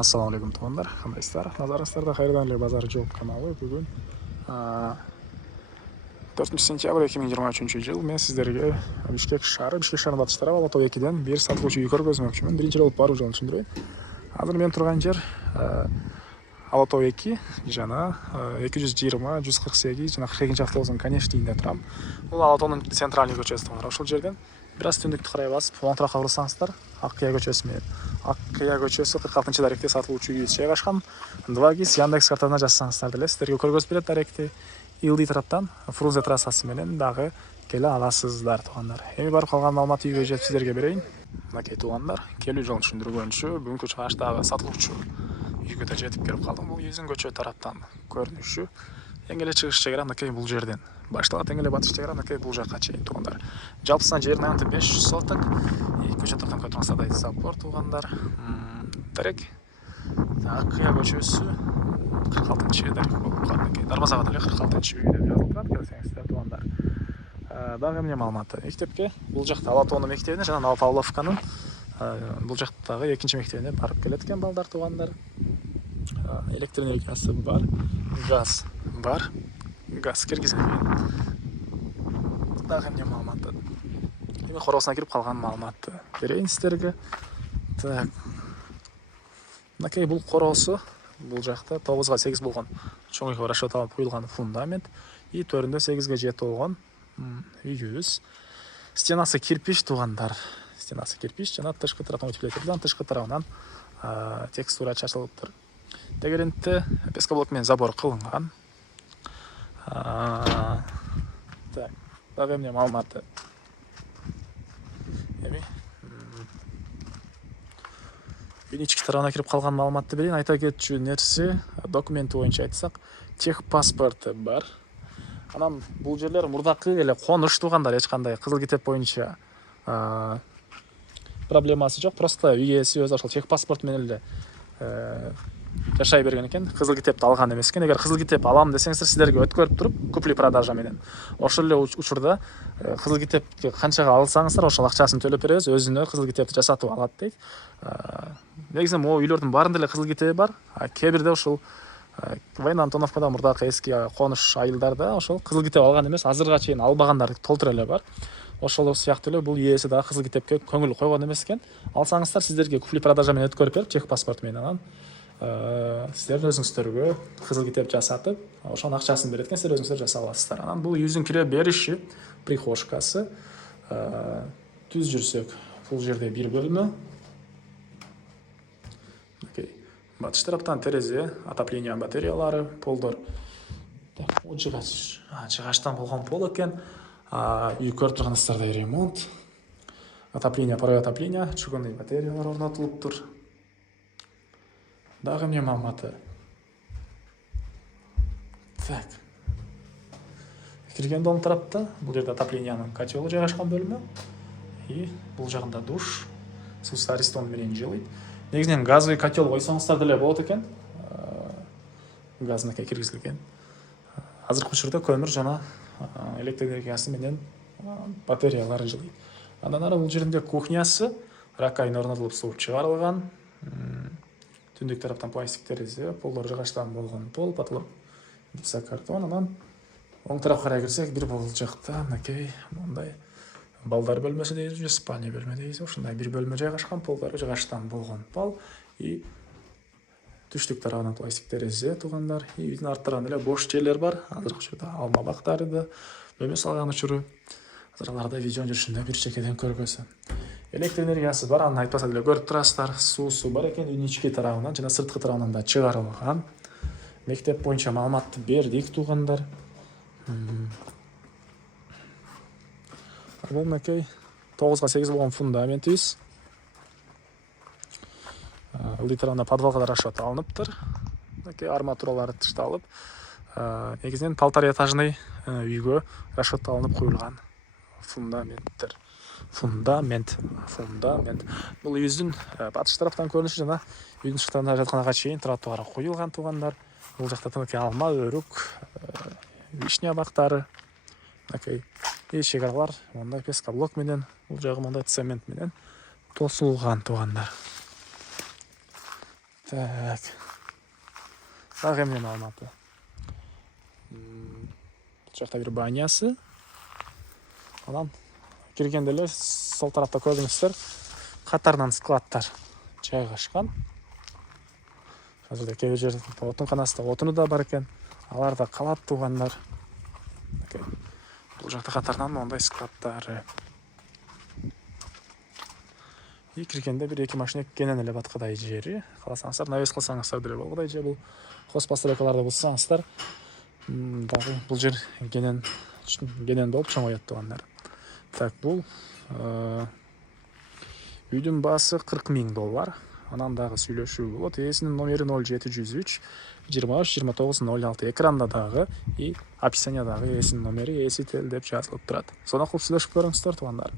Ассалаумағалейкум туғандар, қандайсыздар? Назарыңыздарда қайырдан эле базар жол каналы. Бүгін 4 сентябрь 2023 жыл мен сіздерге Бишкек шаарынын батыш тарабы Ала Тоо 2ден бир сатылуучу үй көргөзмөкчүмүн. Биринчи болуп баруу жолун түшүндүрөйүн. Азыр мен турган жер Ала Тоо 2 жана 220-148 жана 42 автобустун конечныйинде турам. Бул Ала Тоонун центральный көчөсү туган. Ошол жерден бир аз түндүктү карай басып, оң тарапка бурсаңыздар, Ак Кыя көчөсү менен. Ак Кыя көчөсү 46 даректе сатылуучу үй жайгашкан. 2GIS Яндекс картасына жазсаңыздар деле сиздерге көргөзүп берет даректи. Илди тараптан Фрунзе трассасы менен дагы келе аласыздар тугандар. Эми барып калган маалыматты үйгө жетип сиздерге берейин. Мынакей тугандар, келүү жолун түшүндүргөнчү бүгүнкү чыгыштагы сатылуучу үйгө да жетип келип калдым. Бул үйдүн көчө тараптан көрүнүшү. Эң эле чыгыш чегара мынакей бул жерден башталат. Эң эле батыш чегара мынакей бул жакка чейин тугандар. Жалпысынан жердин аянты 500 соток. Көчө тараптан көтөрүңүздар забор тугандар. Дарек. Ак Кыя көчөсү 46 дарек болуп калды. Дарбазага деле 46 үй деп жазылып турат, көрсөңүздөр тугандар. Дагы эмне маалыматы? Мектепке бул жакта Ала Тоонун мектебине жана Новопавловканын бул жактагы экинчи мектебине барып келет экен балдар тугандар. Электр энергиясы бар, газ бар. Газ киргизилген. Дагы эмне маалыматы? Эми хоросуна кирип калган маалыматты берейин сиздерге. Так. Мынакей бул коросу бул жакта 9га 8 болгон чоң үйгө расчет алып куюлган фундамент и төрүндө 8ге 7 болгон үйүбүз. Стенасы кирпич тугандар. Стенасы кирпич жана тышкы тарабынан утеплителден тышкы тарабынан текстура чачылыптыр. Тегерентте пескоблок менен забор кылынган. Так, дагы эмне маалыматы? Эми үйдүн ички тарабына кирип калган маалыматты берейин. Айта кетчү нерсе, документи боюнча айтсак, техпаспорты бар. Анан бул жерлер мурдакы эле конуш тугандар, эч кандай кызыл китеп боюнча проблемасы жок. Просто үй ээси өзү ошол техпаспорт менен эле жашай берген экен. Кызыл китепти алган эмес экен. Эгер кызыл китеп алам десеңиздер, сиздерге өткөрүп туруп, купли-продажа менен. Ошол эле учурда кызыл китепти канчага алсаңыздар, ошол акчасын төлөп беребиз, өзүнө кызыл китепти жасатып алат дейт. Негизинен могу үйлөрдүн баарында эле кызыл китеби бар. Кээ бирде ушул Война Антоновкада мурдакы эски конуш айылдарда ошол кызыл китеп алган эмес, азырга чейин албагандар толтура эле бар. Ошол сыяктуу эле бул ээси дагы кызыл китепке көңүл койгон эмес экен. Алсаңыздар, сиздерге купли-продажа менен өткөрүп берип, техпаспорт менен анан сиздер өзүңүздөргө кызыл китеп жасатып, ошонун акчасын берет экен, сиздер өзүңүздөр жасап аласыздар. Анан бул үйдүн кире бериши, прихожкасы түз жүрсөк, бул жерде бир бөлмө. Батыш тараптан терезе, отопление батареялары, полдор. Жыгачтан болгон пол экен. Үй көрүп турганыңыздардай ремонт. Отопление, паровой отопление, чугунный батареялар орнотулуптур. Дагы эмне маалыматы? Так. Кирген дом тарапта, бул жерде отоплениянын котелу жайгашкан бөлмө. И бул жагында душ, суу аристон менен жылыйт. Негизинен газовый котел койсоңуздар деле болот экен. Газына киргизилген. Азыркы учурда көмүр жана электр энергиясы менен батареялар жылыйт. Андан ары бул жеринде кухнясы, ракайын орнотулуп суу чыгарылган. Түндүк тараптан пластик терезе, полдор жыгачтан болгон пол, потолок гипсокартон. Анан оң тарапка карай кирсек, бир бул жакта мынакей мындай балдар бөлмөсү дейбиз, же спальня бөлмө дейбиз. Ушундай бир бөлмө жайгашкан, полдору жыгачтан болгон пол и түштүк тарабынан пластик терезе тугандар. Үйдүн арт тарабында эле бош жерлер бар. Азыркы учурда алма бактары да бөлмө салган учуру. Азырларда видео жүрүшүндө бир чекеден көргөзөм. Электр энергиясы бар, аны айтпаса деле көрүп турасыздар. Суусу бар экен, үйдүн ички тарабынан жана сырткы тарабынан да чыгарылган. Мектеп боюнча маалыматты бердик тугандар. Бул мынакей 9га 8 болгон фундаментибиз. Ылдый тарабына подвалга да расчет алыныптыр. Мынакей арматуралары тышталып, негизинен 1,5 этажный үйгө расчет алынып куюлган фундаменттер. Фундамент. Бул үйдүн батыш тараптан көрүнүшү жана үйдүн шыктарына жатканга чейин тротуар куюлган тугандар. Бул жакта мынакей алма, өрүк, вишня бактары. Мынакей чегаралар мындай пескоблок менен, бул жагы мындай цемент менен тосулган тугандар. Так. Дагы эмне маалыматы? Бул жакта бир банясы. Анан киргенде эле сол тарапта көрдүңүздөр, катарынан складдар жайгашкан. Азырда кээ бир жерде отун канасында отуну да бар экен. Алар да калат туугандар. Бул жакта катарынан мондай складдары. И киргенде бир эки машина кенен эле баткыдай жери. Кааласаңыздар навес кылсаңыздар деле болгудай же бул хос постройкаларды булсаңыздар, дагы бул жер кенен болуп чоңоет туугандар. Так, бул үйдүн баасы $40,000. Анан дагы сүйлөшүү болот. Ээсинин номери 0703 23 29 06. Экранда дагы и описаниядагы ээсинин номери ээси тел деп жазылып турат. Сонун кылып сүйлөшүп көрүңүздөр туугандар.